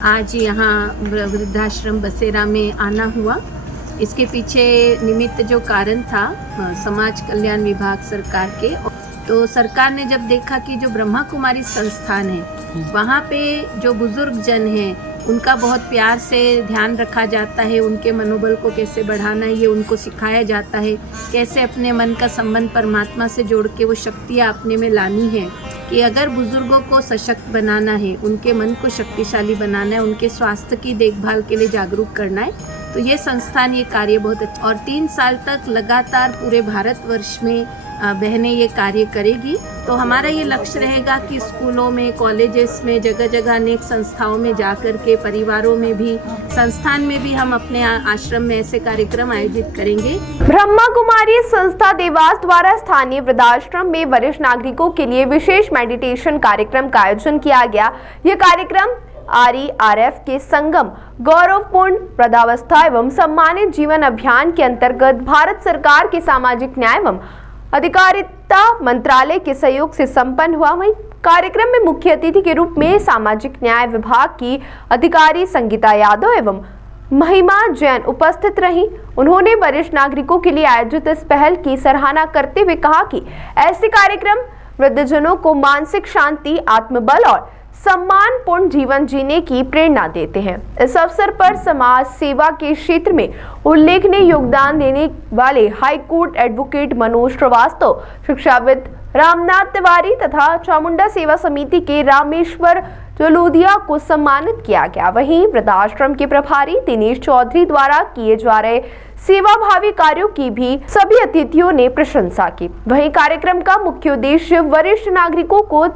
आज यहाँ वृद्धाश्रम बसेरा में आना हुआ। इसके पीछे निमित्त जो कारण था समाज कल्याण विभाग सरकार के, तो सरकार ने जब देखा कि जो ब्रह्मा कुमारी संस्थान है वहाँ पे जो बुजुर्ग जन हैं उनका बहुत प्यार से ध्यान रखा जाता है, उनके मनोबल को कैसे बढ़ाना है ये उनको सिखाया जाता है, कैसे अपने मन का संबंध परमात्मा से जोड़ के वो शक्तियाँ अपने में लानी है कि अगर बुजुर्गों को सशक्त बनाना है, उनके मन को शक्तिशाली बनाना है, उनके स्वास्थ्य की देखभाल के लिए जागरूक करना है, तो ये संस्थान ये कार्य बहुत अच्छा और 3 साल तक लगातार पूरे भारतवर्ष में बहनें ये कार्य करेगी। तो हमारा ये लक्ष्य रहेगा कि स्कूलों में, कॉलेजेस में, जगह जगह अनेक संस्थाओं में जाकर के, परिवारों में भी, संस्थान में भी हम अपने आश्रम में ऐसे कार्यक्रम आयोजित करेंगे। ब्रह्मा कुमारी संस्था देवास द्वारा स्थानीय वृद्धाश्रम में वरिष्ठ नागरिकों के लिए विशेष मेडिटेशन कार्यक्रम का आयोजन किया गया। यह कार्यक्रम RERF के संगम गौरवपूर्ण वृद्धावस्था एवं सम्मानित जीवन अभियान के अंतर्गत भारत सरकार के सामाजिक न्याय एवं अधिकारिता मंत्रालय के सहयोग से संपन्न हुआ। वहीं कार्यक्रम में मुख्य अतिथि के रूप में सामाजिक न्याय विभाग की अधिकारी संगीता यादव एवं महिमा जैन उपस्थित रहीं। उन्होंने वरिष्ठ नागरिकों के लिए आयोजित इस पहल की सराहना करते हुए कहा कि ऐसे कार्यक्रम वृद्धजनों को मानसिक शांति, आत्मबल और सम्मानपूर्ण जीवन जीने की प्रेरणा देते हैं। इस अवसर पर समाज सेवा के क्षेत्र में उल्लेखनीय योगदान देने वाले high court advocate Manoj Shrivastava, शिक्षाविद रामनाथ तिवारी तथा चामुंडा सेवा समिति के रामेश्वर जलोदिया को सम्मानित किया गया। वहीं वृद्धाश्रम के प्रभारी दिनेश चौधरी द्वारा किए जा रहे सेवाभावी कार्यों की भी सभी अतिथियों ने प्रशंसा की। वहीं कार्यक्रम का मुख्य उद्देश्य वरिष्ठ नागरिकों को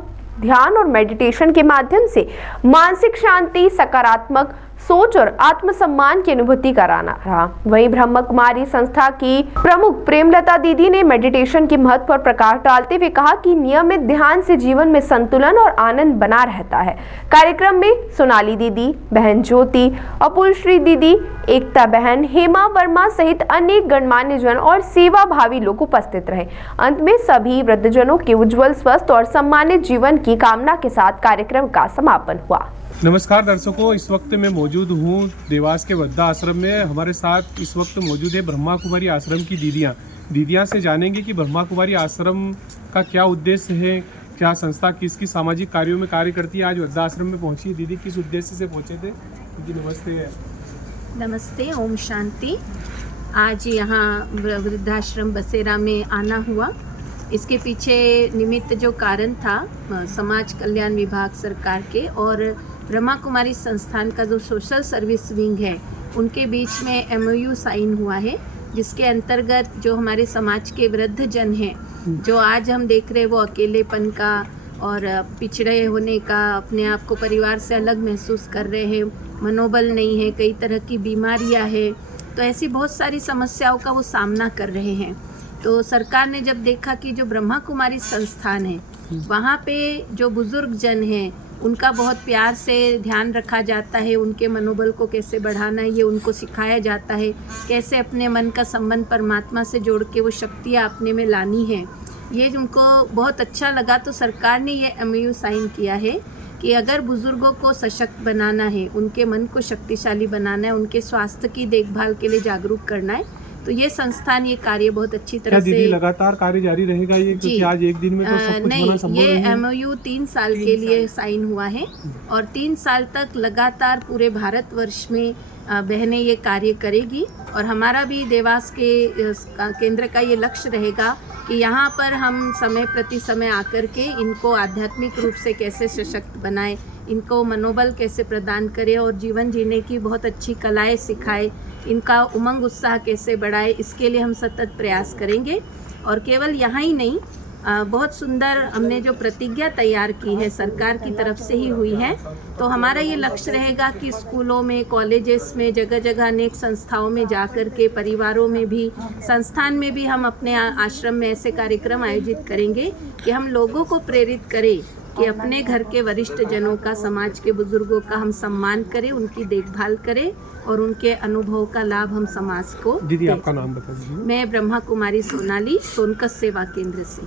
ध्यान और मेडिटेशन के माध्यम से मानसिक शांति, सकारात्मक सोच और आत्मसम्मान की अनुभूति कराना रहा। वहीं ब्रह्मा कुमारी संस्था की प्रमुख प्रेमलता दीदी ने मेडिटेशन के महत्व पर प्रकाश डालते हुए कहा कि नियमित ध्यान से जीवन में संतुलन और आनंद बना रहता है। कार्यक्रम में सोनाली दीदी, बहन ज्योति, अपुल श्री दीदी, एकता बहन, हेमा वर्मा सहित अनेक गणमान्य जन और सेवा भावी लोग उपस्थित रहे। अंत में सभी वृद्धजनों के उज्जवल, स्वस्थ और सम्मानित जीवन की कामना के साथ कार्यक्रम का समापन हुआ। नमस्कार दर्शकों, इस वक्त मैं मौजूद हूँ देवास के वृद्धा आश्रम में। हमारे साथ इस वक्त मौजूद है ब्रह्मा कुमारी आश्रम की दीदियाँ से जानेंगे कि ब्रह्मा कुमारी आश्रम का क्या उद्देश्य है, क्या संस्था किस किस सामाजिक कार्यों में कार्य करती है। आज वृद्धा आश्रम में पहुँची है दीदी, किस उद्देश्य से पहुँचे थे? दीदी नमस्ते। नमस्ते, ओम शांति। आज यहाँ वृद्धाश्रम बसेरा में आना हुआ। इसके पीछे निमित्त जो कारण था समाज कल्याण विभाग सरकार के और ब्रह्मा कुमारी संस्थान का जो सोशल सर्विस विंग है उनके बीच में MOU साइन हुआ है, जिसके अंतर्गत जो हमारे समाज के वृद्ध जन हैं, जो आज हम देख रहे हैं वो अकेलेपन का और पिछड़े होने का, अपने आप को परिवार से अलग महसूस कर रहे हैं, मनोबल नहीं है, कई तरह की बीमारियां हैं, तो ऐसी बहुत सारी समस्याओं का वो सामना कर रहे हैं। तो सरकार ने जब देखा कि जो ब्रह्मा कुमारी संस्थान है वहाँ पे जो बुजुर्ग जन हैं उनका बहुत प्यार से ध्यान रखा जाता है, उनके मनोबल को कैसे बढ़ाना है ये उनको सिखाया जाता है, कैसे अपने मन का संबंध परमात्मा से जोड़ के वो शक्तियाँ अपने में लानी है, ये उनको बहुत अच्छा लगा। तो सरकार ने ये MOU साइन किया है कि अगर बुजुर्गों को सशक्त बनाना है, उनके मन को शक्तिशाली बनाना है, उनके स्वास्थ्य की देखभाल के लिए जागरूक करना है, तो ये संस्थान ये कार्य बहुत अच्छी तरह से लगातार कार्य जारी रहेगा ये, क्योंकि आज एक दिन में तो सब कुछ होना संभव नहीं है। MOU 3 साल के लिए साइन हुआ है और 3 साल तक लगातार पूरे भारतवर्ष में बहनें ये कार्य करेगी। और हमारा भी देवास के केंद्र का ये लक्ष्य रहेगा कि यहाँ पर हम समय प्रति समय आकर के इनको आध्यात्मिक रूप से कैसे सशक्त बनाएं, इनको मनोबल कैसे प्रदान करें और जीवन जीने की बहुत अच्छी कलाएं सिखाएं, इनका उमंग उत्साह कैसे बढ़ाए, इसके लिए हम सतत प्रयास करेंगे। और केवल यहाँ ही नहीं, बहुत सुंदर हमने जो प्रतिज्ञा तैयार की है सरकार की तरफ से ही हुई है, तो हमारा ये लक्ष्य रहेगा कि स्कूलों में, कॉलेजेस में, जगह जगह अनेक संस्थाओं में जाकर के, परिवारों में भी, संस्थान में भी हम अपने आश्रम में ऐसे कार्यक्रम आयोजित करेंगे कि हम लोगों को प्रेरित करें कि अपने घर के वरिष्ठ जनों का, समाज के बुजुर्गों का हम सम्मान करें, उनकी देखभाल करें और उनके अनुभव का लाभ हम समाज को दीदी आपका नाम बता दीजिए। मैं ब्रह्मा कुमारी सोनाली, सोनकस सेवा केंद्र से।